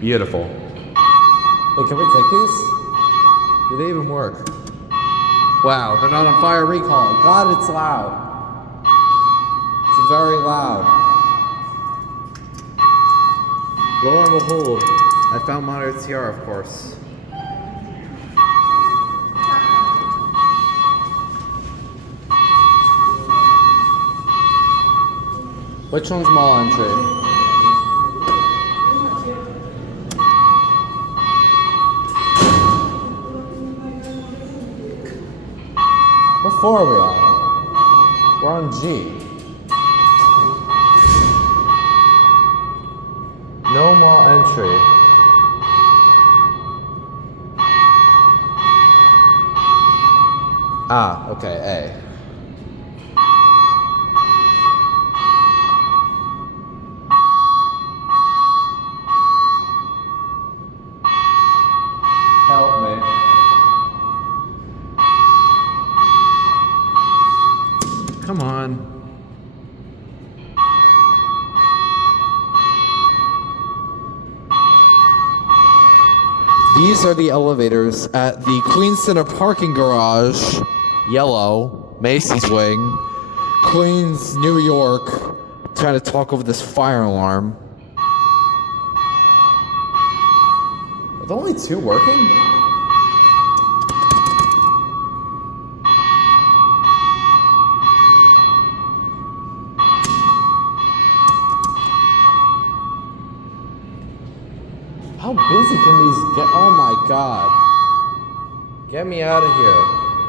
Beautiful. Wait, can we take these? Do they even work? Wow, they're not on fire recall. God, it's loud. It's very loud. Lo and behold, I found monitor TR, of course. Which one's mall entry? What floor are we on? We're on G. No mall entry. Ah, okay, A. Help me. Come on. These are the elevators at the Queens Center parking garage. Yellow, Macy's wing, Queens, New York. Trying to talk over this fire alarm. Are there only two working? How busy can these get? Oh my god. Get me out of here.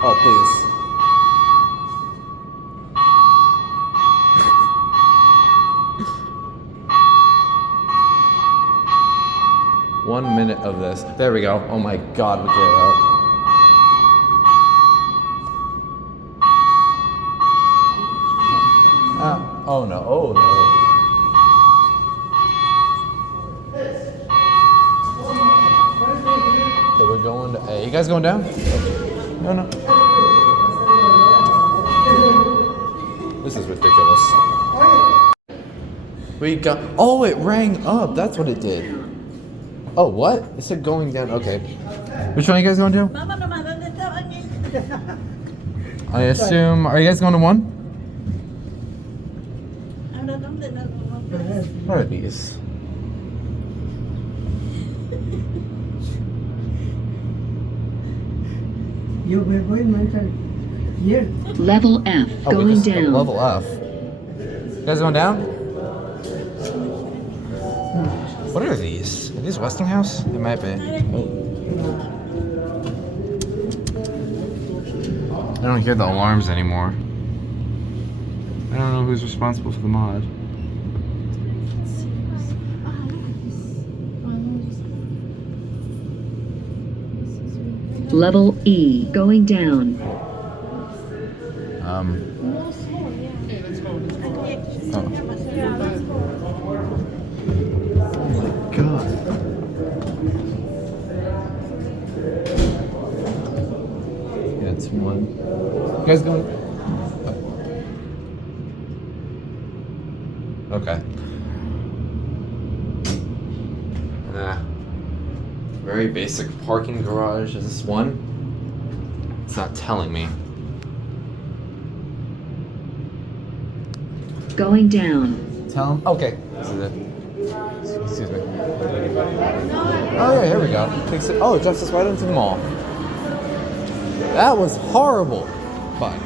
Oh, please. 1 minute of this. There we go. Oh my god, we get it out. Oh no, oh no. Okay, we're going to A. You guys going down? No, no. This is ridiculous. We got, oh, it rang up. That's what it did. Oh, what? It said going down. Okay. Which one are you guys going to? I assume, are you guys going to one? What are these? You were going here. Level F, Oh, going down. Level F. You guys going down? What are these? Are these Westinghouse? They might be. I don't hear the alarms anymore. I don't know who's responsible for the mod. Level E, going down. Oh. God. Yeah, it's one. You guys going? Okay. Very basic parking garage. Is this one? It's not telling me. Going down. Tell him. Okay. This is it. Excuse me. Oh yeah, here we go. Takes it. Oh, it drops us right into the mall. That was horrible. Bye.